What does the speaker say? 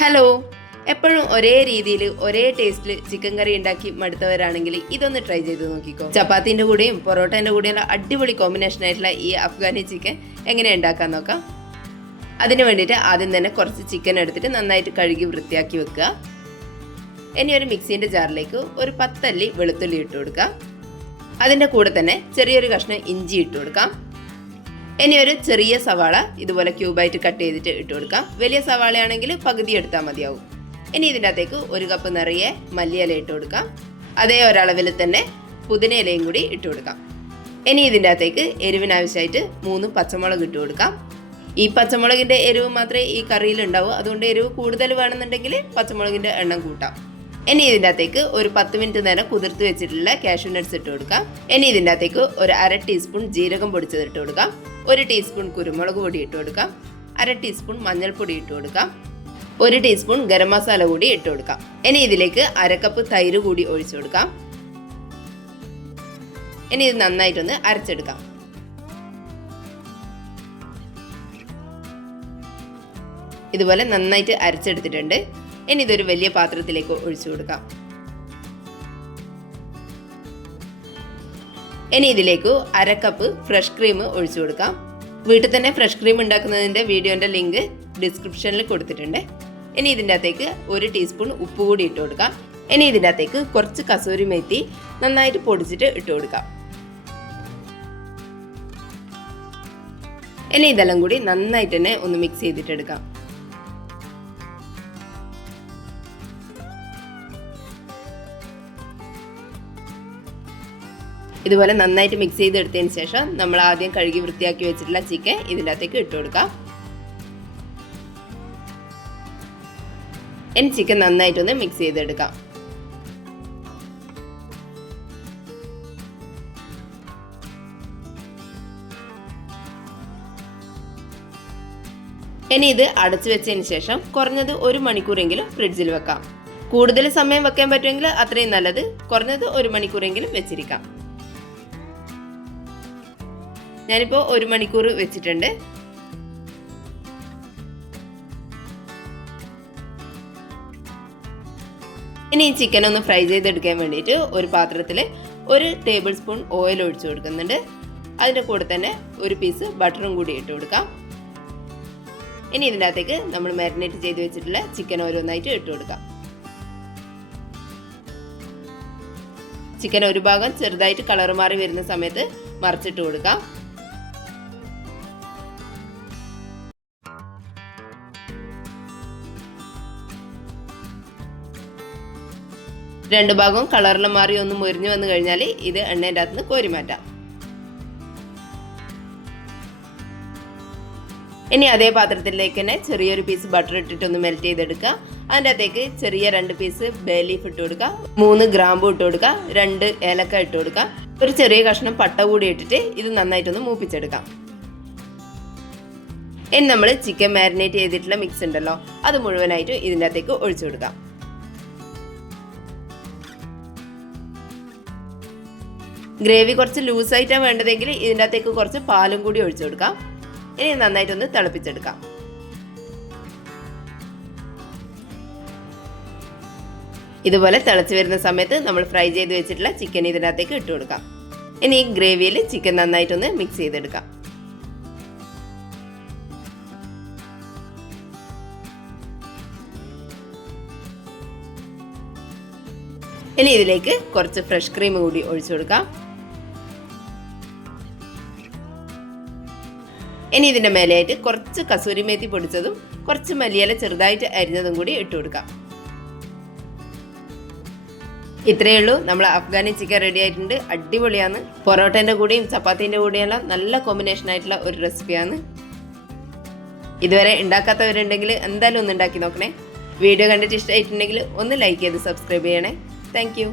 Hello, എപ്പോഴും ഒരേ രീതിയിൽ ഒരേ ടേസ്റ്റിൽ ചിക്കൻ കറി ഉണ്ടാക്കി മടുത്തവരാണെങ്കിൽ ഇതൊന്ന് ട്രൈ ചെയ്ത് നോക്കിക്കോ. ചപ്പാത്തിൻ്റെ കൂടെയും പൊറോട്ടേൻ്റെ കൂടെയുള്ള അടിപൊളി കോമ്പിനേഷൻ ആയിട്ടുള്ള ഈ അഫ്ഗാനി ചിക്കൻ എങ്ങനെ ഉണ്ടാക്കാൻ നോക്കാം. അതിന് വേണ്ടിയിട്ട് ആദ്യം തന്നെ കുറച്ച് ചിക്കൻ എടുത്തിട്ട് നന്നായിട്ട് കഴുകി വൃത്തിയാക്കി വെക്കുക. ഇനി ഒരു മിക്സീൻ്റെ ജാറിലേക്ക് ഒരു 10 അല്ലി വെളുത്തുള്ളി ഇട്ട് കൊടുക്കാം. അതിൻ്റെ കൂടെ തന്നെ ചെറിയൊരു കഷ്ണം ഇഞ്ചി ഇട്ട് കൊടുക്കാം. ഇനി ഒരു ചെറിയ സവാള ഇതുപോലെ ക്യൂബായിട്ട് കട്ട് ചെയ്തിട്ട് ഇട്ട് കൊടുക്കാം. വലിയ സവാളയാണെങ്കിൽ പകുതി എടുത്താൽ മതിയാവും. ഇനി ഇതിൻ്റെ അകത്തേക്ക് 1 കപ്പ് നിറയെ മല്ലിയില ഇട്ട് കൊടുക്കാം. അതേ ഒരളവിൽ തന്നെ പുതിനയിലയും കൂടി ഇട്ട് കൊടുക്കാം. ഇനി ഇതിൻ്റെ അകത്തേക്ക് എരിവിനാവശ്യമായിട്ട് 3 പച്ചമുളക് ഇട്ട് കൊടുക്കാം. ഈ പച്ചമുളകിൻ്റെ എരിവ് മാത്രമേ ഈ കറിയിൽ ഉണ്ടാവൂ. അതുകൊണ്ട് എരിവ് കൂടുതൽ വേണമെന്നുണ്ടെങ്കിൽ പച്ചമുളകിൻ്റെ എണ്ണം കൂട്ടാം. ഇനി ഇതിൻ്റെ അകത്തേക്ക് ഒരു 10 മിനിറ്റ് നേരം കുതിർത്ത് വെച്ചിട്ടുള്ള കാഷ്യൂ നട്ട്സ് ഇട്ട് കൊടുക്കാം. ഇനി ഇതിൻ്റെ അകത്തേക്ക് ഒരു 1/2 ടീസ്പൂൺ ജീരകം പൊടിച്ചത് ഇട്ട് കൊടുക്കാം. 1 ടീസ്പൂൺ കുരുമുളക് പൊടി ഇട്ട് കൊടുക്കാം. 1/2 ടീസ്പൂൺ മഞ്ഞൾപ്പൊടി ഇട്ട് കൊടുക്കാം. 1 ടീസ്പൂൺ ഗരം മസാല കൂടി ഇട്ട് കൊടുക്കാം. ഇനി ഇതിലേക്ക് 1/2 കപ്പ് തൈര് കൂടി ഒഴിച്ചു കൊടുക്കാം. ഇനി ഇത് നന്നായിട്ടൊന്ന് അരച്ചെടുക്കാം. ഇതുപോലെ നന്നായിട്ട് അരച്ചെടുത്തിട്ടുണ്ട്. ഇനി ഇതൊരു വലിയ പാത്രത്തിലേക്ക് ഒഴിച്ചു കൊടുക്കാം. ഇനി ഇതിലേക്ക് 1/2 കപ്പ് ഫ്രഷ് ക്രീം ഒഴിച്ചു കൊടുക്കാം. വീട്ടിൽ തന്നെ ഫ്രഷ് ക്രീം ഉണ്ടാക്കുന്നതിൻ്റെ വീഡിയോൻ്റെ ലിങ്ക് ഡിസ്ക്രിപ്ഷനിൽ കൊടുത്തിട്ടുണ്ട്. ഇനി ഇതിൻ്റെ അകത്തേക്ക് 1 ടീസ്പൂൺ ഉപ്പ് കൂടി ഇട്ട് കൊടുക്കാം. ഇനി ഇതിൻ്റെ അകത്തേക്ക് കുറച്ച് കസൂരി മേത്തി നന്നായിട്ട് പൊടിച്ചിട്ട് ഇട്ട് കൊടുക്കാം. ഇനി ഇതെല്ലാം കൂടി നന്നായിട്ട് തന്നെ ഒന്ന് മിക്സ് ചെയ്തിട്ടെടുക്കാം. ഇതുപോലെ നന്നായിട്ട് മിക്സ് ചെയ്തെടുത്തതിന് ശേഷം നമ്മൾ ആദ്യം കഴുകി വൃത്തിയാക്കി വെച്ചിട്ടുള്ള ചിക്കൻ ഇതിൻ്റെ അകത്തേക്ക് ഇട്ട് കൊടുക്കാം. ഇനി ചിക്കൻ നന്നായിട്ടൊന്ന് മിക്സ് ചെയ്തെടുക്കാം. ഇനി ഇത് അടച്ചു വെച്ചതിന് ശേഷം കുറഞ്ഞത് 1 മണിക്കൂറെങ്കിലും ഫ്രിഡ്ജിൽ വെക്കാം. കൂടുതൽ സമയം വെക്കാൻ പറ്റുമെങ്കിൽ അത്രയും നല്ലത്. കുറഞ്ഞത് 1 മണിക്കൂറെങ്കിലും വെച്ചിരിക്കാം. ഞാനിപ്പോൾ 1 മണിക്കൂർ വെച്ചിട്ടുണ്ട്. ഇനി ഈ ചിക്കൻ ഒന്ന് ഫ്രൈ ചെയ്തെടുക്കാൻ വേണ്ടിയിട്ട് ഒരു പാത്രത്തിൽ 1 ടേബിൾ സ്പൂൺ ഓയിൽ ഒഴിച്ചു കൊടുക്കുന്നുണ്ട്. അതിൻ്റെ കൂടെ തന്നെ 1 പീസ് ബട്ടറും കൂടി ഇട്ട് കൊടുക്കാം. ഇനി ഇതിൻ്റെ അകത്തേക്ക് നമ്മൾ മാരിനേറ്റ് ചെയ്ത് വെച്ചിട്ടുള്ള ചിക്കൻ ഓരോന്നായിട്ട് ഇട്ട് കൊടുക്കാം. ചിക്കൻ ഒരു ഭാഗം ചെറുതായിട്ട് കളർ മാറി വരുന്ന സമയത്ത് മറിച്ചിട്ട് കൊടുക്കാം. രണ്ട് ഭാഗവും കളറിലും മാറി ഒന്ന് മുരിഞ്ഞു വന്നു കഴിഞ്ഞാൽ ഇത് എണ്ണേൻ്റെ അകത്ത് നിന്ന് കോരി മാറ്റാം. ഇനി അതേ പാത്രത്തിലേക്ക് തന്നെ ചെറിയൊരു പീസ് ബട്ടർ ഇട്ടിട്ടൊന്ന് മെൽറ്റ് ചെയ്തെടുക്കുക. അതിൻ്റെ അകത്തേക്ക് ചെറിയ 2 പീസ് ബേ ലീഫ് ഇട്ട് കൊടുക്കുക. 3 ഗ്രാമ്പു ഇട്ട് കൊടുക്കുക. 2 ഏലക്ക ഇട്ട് കൊടുക്കുക. ഒരു ചെറിയ കഷ്ണം പട്ട കൂടി ഇട്ടിട്ട് ഇത് നന്നായിട്ടൊന്ന് മൂപ്പിച്ചെടുക്കാം. ഇനി നമ്മൾ ചിക്കൻ മാരിനേറ്റ് ചെയ്തിട്ടുള്ള മിക്സ് ഉണ്ടല്ലോ, അത് മുഴുവനായിട്ട് ഇതിൻ്റെ അകത്തേക്ക് ഒഴിച്ചു കൊടുക്കാം. ഗ്രേവി കുറച്ച് ലൂസായിട്ടാണ് വേണ്ടതെങ്കിൽ ഇതിൻ്റെ അകത്തേക്ക് കുറച്ച് പാലും കൂടി ഒഴിച്ചു കൊടുക്കാം. ഇനി നന്നായിട്ടൊന്ന് തിളപ്പിച്ചെടുക്കാം. ഇതുപോലെ തിളച്ച് വരുന്ന സമയത്ത് നമ്മൾ ഫ്രൈ ചെയ്ത് വെച്ചിട്ടുള്ള ചിക്കൻ ഇതിനകത്തേക്ക് ഇട്ട് കൊടുക്കാം. ഇനി ഈ ഗ്രേവിയിൽ ചിക്കൻ നന്നായിട്ടൊന്ന് മിക്സ് ചെയ്തെടുക്കാം. ഇനി ഇതിലേക്ക് കുറച്ച് ഫ്രഷ് ക്രീം കൂടി ഒഴിച്ചു കൊടുക്കാം. ഇനി ഇതിൻ്റെ മേലെയായിട്ട് കുറച്ച് കസൂരി മേത്തി പൊടിച്ചതും കുറച്ച് മല്ലിയില ചെറുതായിട്ട് അരിഞ്ഞതും കൂടി ഇട്ട് കൊടുക്കാം. ഇത്രയേ ഉള്ളൂ, നമ്മൾ അഫ്ഗാനി ചിക്കൻ റെഡി ആയിട്ടുണ്ട്. അടിപൊളിയാണ്. പൊറോട്ടേൻ്റെ കൂടെയും ചപ്പാത്തിൻ്റെ കൂടെയെല്ലാം നല്ല കോമ്പിനേഷൻ ആയിട്ടുള്ള ഒരു റെസിപ്പിയാണ്. ഇതുവരെ ഉണ്ടാക്കാത്തവരുണ്ടെങ്കിൽ എന്തായാലും ഒന്ന് ഉണ്ടാക്കി നോക്കണേ. വീഡിയോ കണ്ടിട്ട് ഇഷ്ടമായിട്ടുണ്ടെങ്കിൽ ഒന്ന് ലൈക്ക് ചെയ്ത് സബ്സ്ക്രൈബ് ചെയ്യണേ. Thank you.